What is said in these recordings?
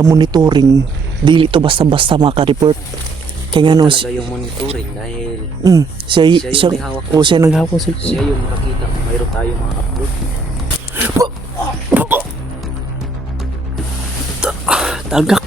monitoring, dili to basta-basta maka-report. Kaya nga no, Talaga yung monitoring dahil siya may hawak. siya naghawak ng cellphone. siya yung makakita kung mayroon tayong mga upload. Tagak.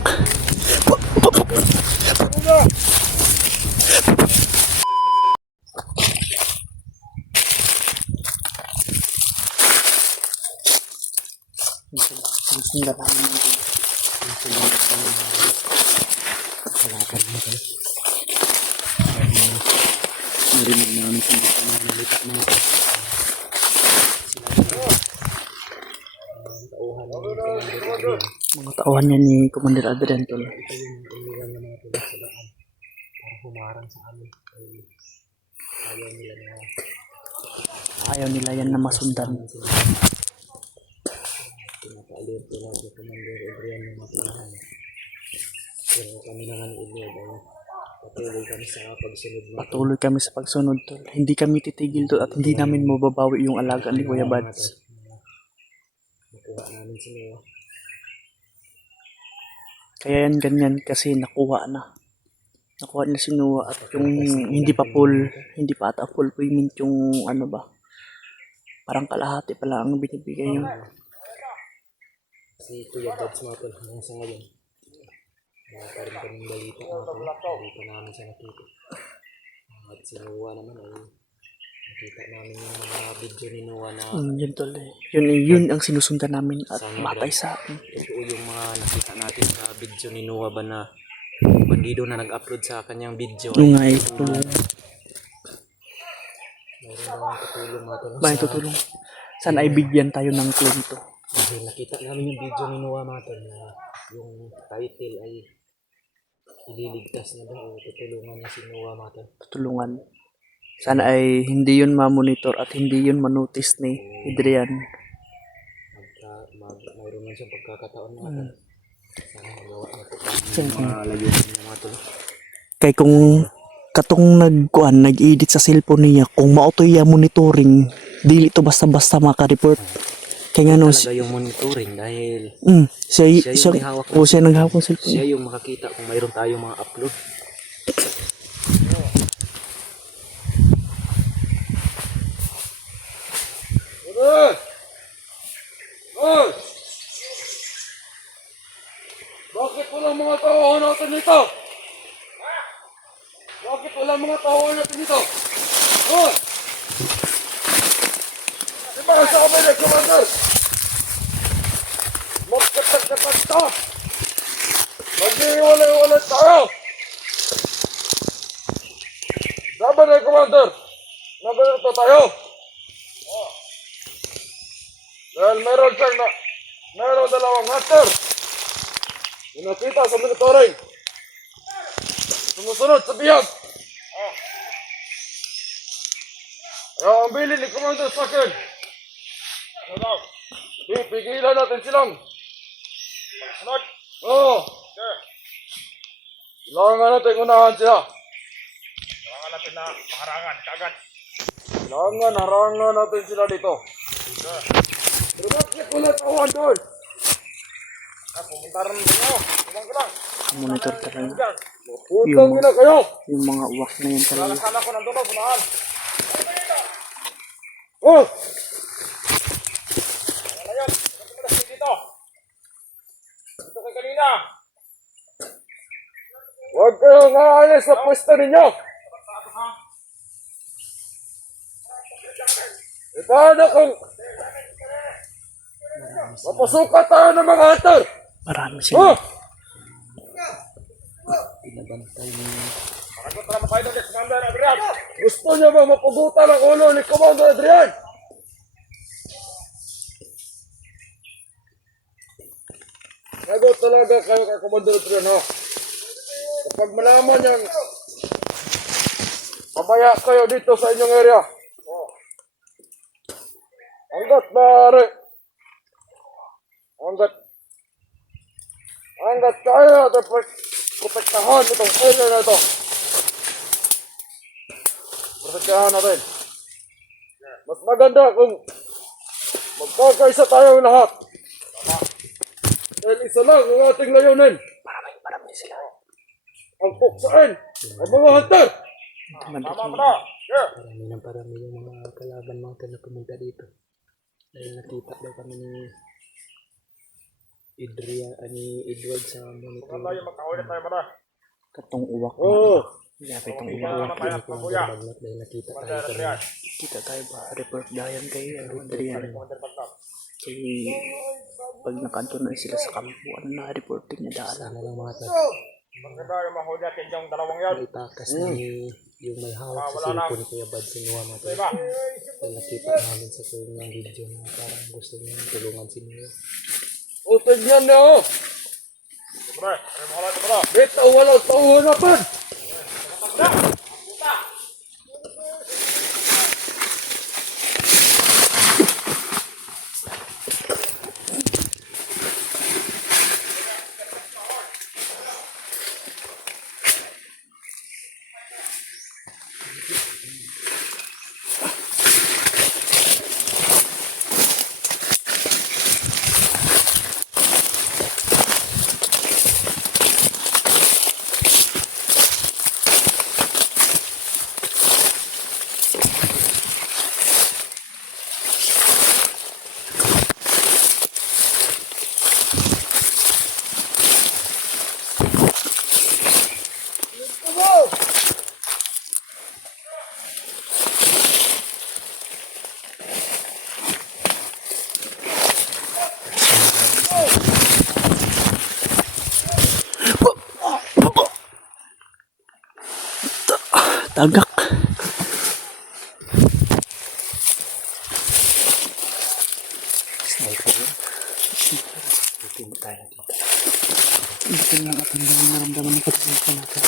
Narinig namin kung ito mga nalita mga Mga tauhan niya ni Commander Adrian tol. ito yung iniwan ng mga tulis sa daan para humarang sa amin. Ayaw nila yan na masundan. Pinaka-alert ko lang sa Commander Adrian ng matulahan. Pero kami naman ilo dahil patuloy kami sa pagsunod na Patuloy kami sa pagsunod tol. Hindi kami titigil tol at hindi namin mababawi yung alaga ni Kuya Bads. nakuha namin si Noah. Kaya yan ganyan kasi nakuha na. Nakuha na si Noah at yung hindi pa ata full payment yung ano ba. Parang kalahati pala ang binibigay niya. Si Kuya Bads mga tol hanggang sa ngayon. Wala rin kaming balita mga tol. Hindi pa namin siya nakita. At si Noah naman ay nakita namin yung mga video ni Noah na Yun tol eh. Yun ang sinusundan namin at matay sa akin. totoo yung mga nakita natin sa video ni Noah ba na bandido na nag-upload sa kanyang video. Yung nga eh. Mayroon daw tutulong mga tol. Bakit tutulong? Sana ay bigyan tayo ng clue dito. Dahil nakita namin yung video ni Noah mga tol na yung title ay ililigtas na daw o tutulungan niya si Noah mga tol. Tutulungan. Sana ay hindi yun ma-monitor at hindi yun manotice ni Adrian. Mayroon man siyang pagkakataon mga tol. Sana magawa na po Sige. mga layunin niya mga tol. Kay kung katong nag-edit sa cellphone niya, kung mautoy ya monitoring, dili to basta-basta maka-report. Kaya nga no, Talaga yung monitoring dahil siya siya yung may hawak. siya naghawak ng cellphone. Siya yung makakita kung mayroon tayong mga upload. Bakit walang mga tao natin dito? Bakit walang mga tao natin dito? Oh! Diba sa kami na, Commander? Magkatag-katag ito! Mag-iwalay-walay tayo! Dapat na, Commander! Nagalito tayo! Oh. Dahil meron dalawang hunter! Yung nakita sa monitoring. Sumusunod sa biyag. Ang bili ni Commander sa akin. Ano daw? Pipigilan natin silang. Sunod? Oo. Kailangan natin unahan sila. Kailangan natin na maharangan kagad. Kailangan harangan natin sila dito. Pero bakit ko natawan doon? Pumunta rin dito. Tumang ko lang. Monitor talaga. Putang ina kayo. Yung mga uwak na yan talaga. Lalasan ako ng dulo, punahan. Oh! Ano yun? Bakit mo nasi dito? Dito kay kanina. Huwag kayong aalis sa pwesto ninyo. Paano kung mapasukat tayo ng mga hunter? Marami sila. Oh! Pinabantay niya. Commander Adrian. Gusto niyo ba mapugutan ang ulo ni Commander Adrian? Nagot talaga kayo kay Commander Adrian, ha? Kapag malaman niyang mamaya kayo dito sa inyong area. Oh. Hanggat maaari. Hanggat kaya at protektahan itong area na ito. Protektahan natin. Mas maganda kung magkakaisa tayo lahat. Dahil isa lang ang ating layunin. Marami sila. Ang puksain. Ang mga hunter. Tama na. Yeah. Parami yung mga kalaban natin na pumunta dito. Dahil nakita daw kami ni Edward sa monitor. Magkahuli tayo ba na? Katong uwak. Oo. Yapay itong Hindi uwak. na naman tayo pagkuya. Dahil nakita tayo kanina. Kita tayo ba? Report dayan kay Adrian. Kay pag nakanto na sila sa kampo, ano na reporting niya daan. Sana lang mga tao. Maganda yung mahuli natin yung dalawang yan. Itakas ni yung may hawak sa cellphone ni Kuya Bad sinuha natin. Diba? Dahil nakita namin sa kanyang video na parang gusto niya tulungan si Mio. O, tignan niyo. Pre, ano mo lang ito? Bitaw walang tauhanapan. Tagak. Sniper yun. Buti mo tayo dito. Ito lang at ang naramdaman ng katisip natin.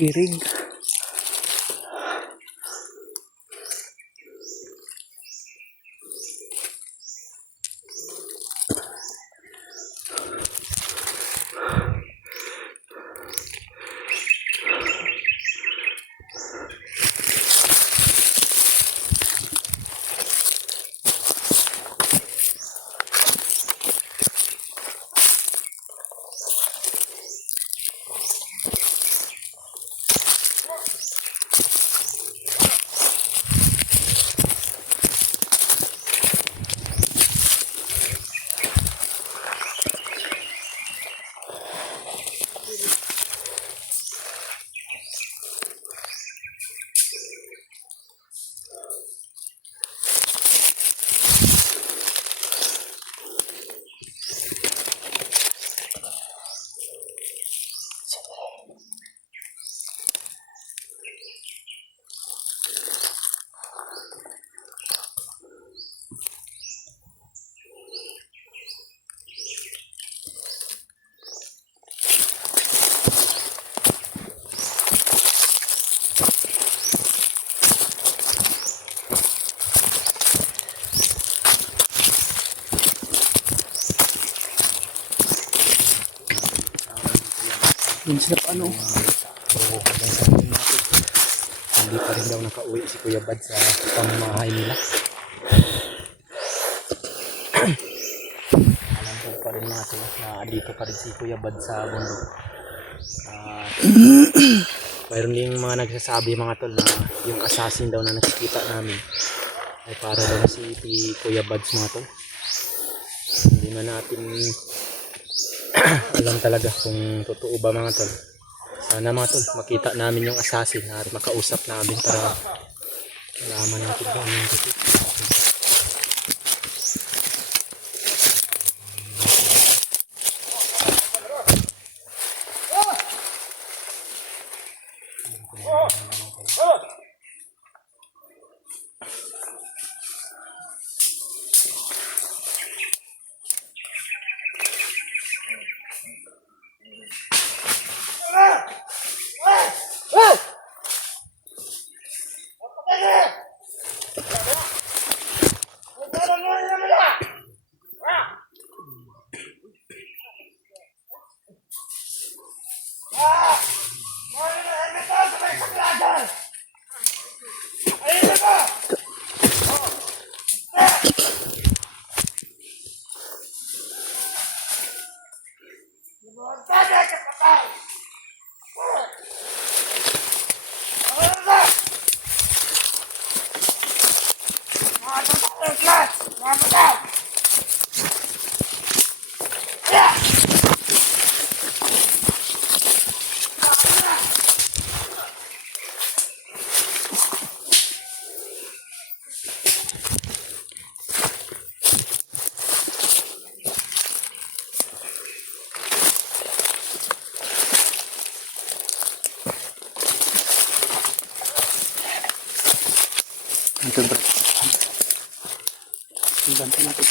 Kirig. Yun sila ano. Oo, hanggang sa atin natin. Hindi pa rin daw nakauwi si Kuya Bad sa pamamahay nila. Alam ko pa rin natin na dito pa rin si Kuya Bad sa bundok. Mayroon din mga nagsasabi mga tol na yung assassin daw na nakikita namin ay para daw si Kuya Bads mga tol. Hindi na natin alam talaga kung totoo ba mga tol. Sana mga tol makita namin yung assassin at makausap namin para malaman natin kung ano yung totoo. Ito bro. Bantu natin.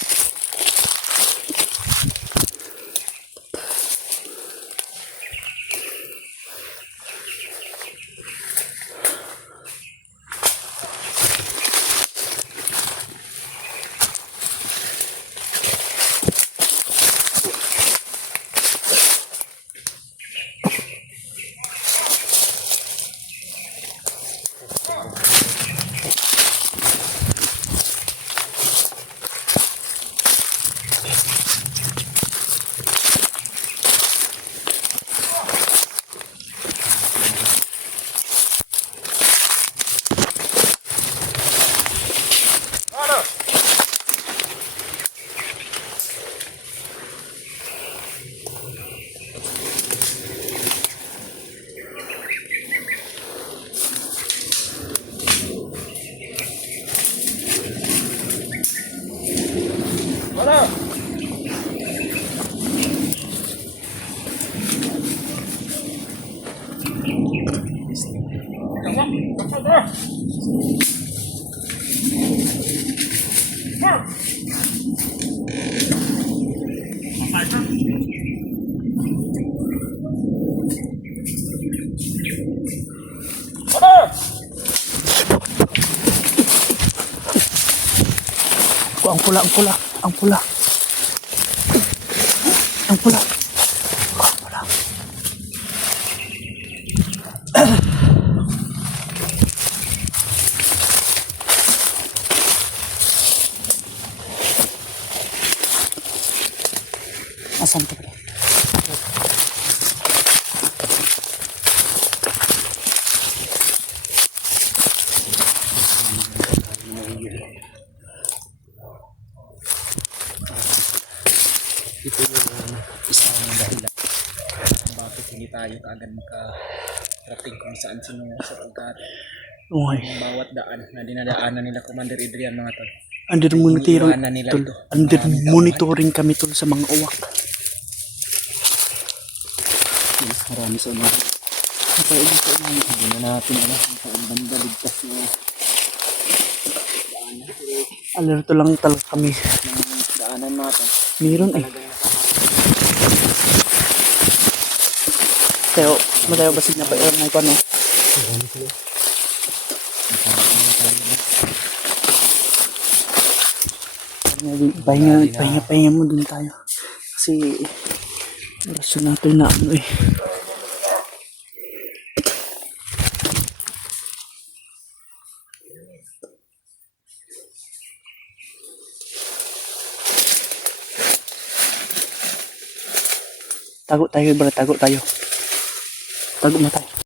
Ang pula, ang pula, ang pula. Ang pula. Ang pula. Asan ka pala? Ito yung isang dahilan kung bakit hindi tayo kaagad makarating kung saan sino sa lugar. Uy. Yung bawat daan na dinadaanan nila Commander Adrian mga tol. Under monitoring, Iniiwanan nila tol. ito. Under Maraming monitoring kami tol sa mga uwak. Yes, marami sa mga. Kaya dito hindi na natin alam kung saan banda ligtas na daanan. Pero Alerto lang talaga kami. ng daanan natin. Meron eh. Tayo, matayo ba siya pa may ano? Pahinga mo dun tayo. Kasi rason natin na ano eh. Tago tayo, bro. Tago tayo. Tago na tayo.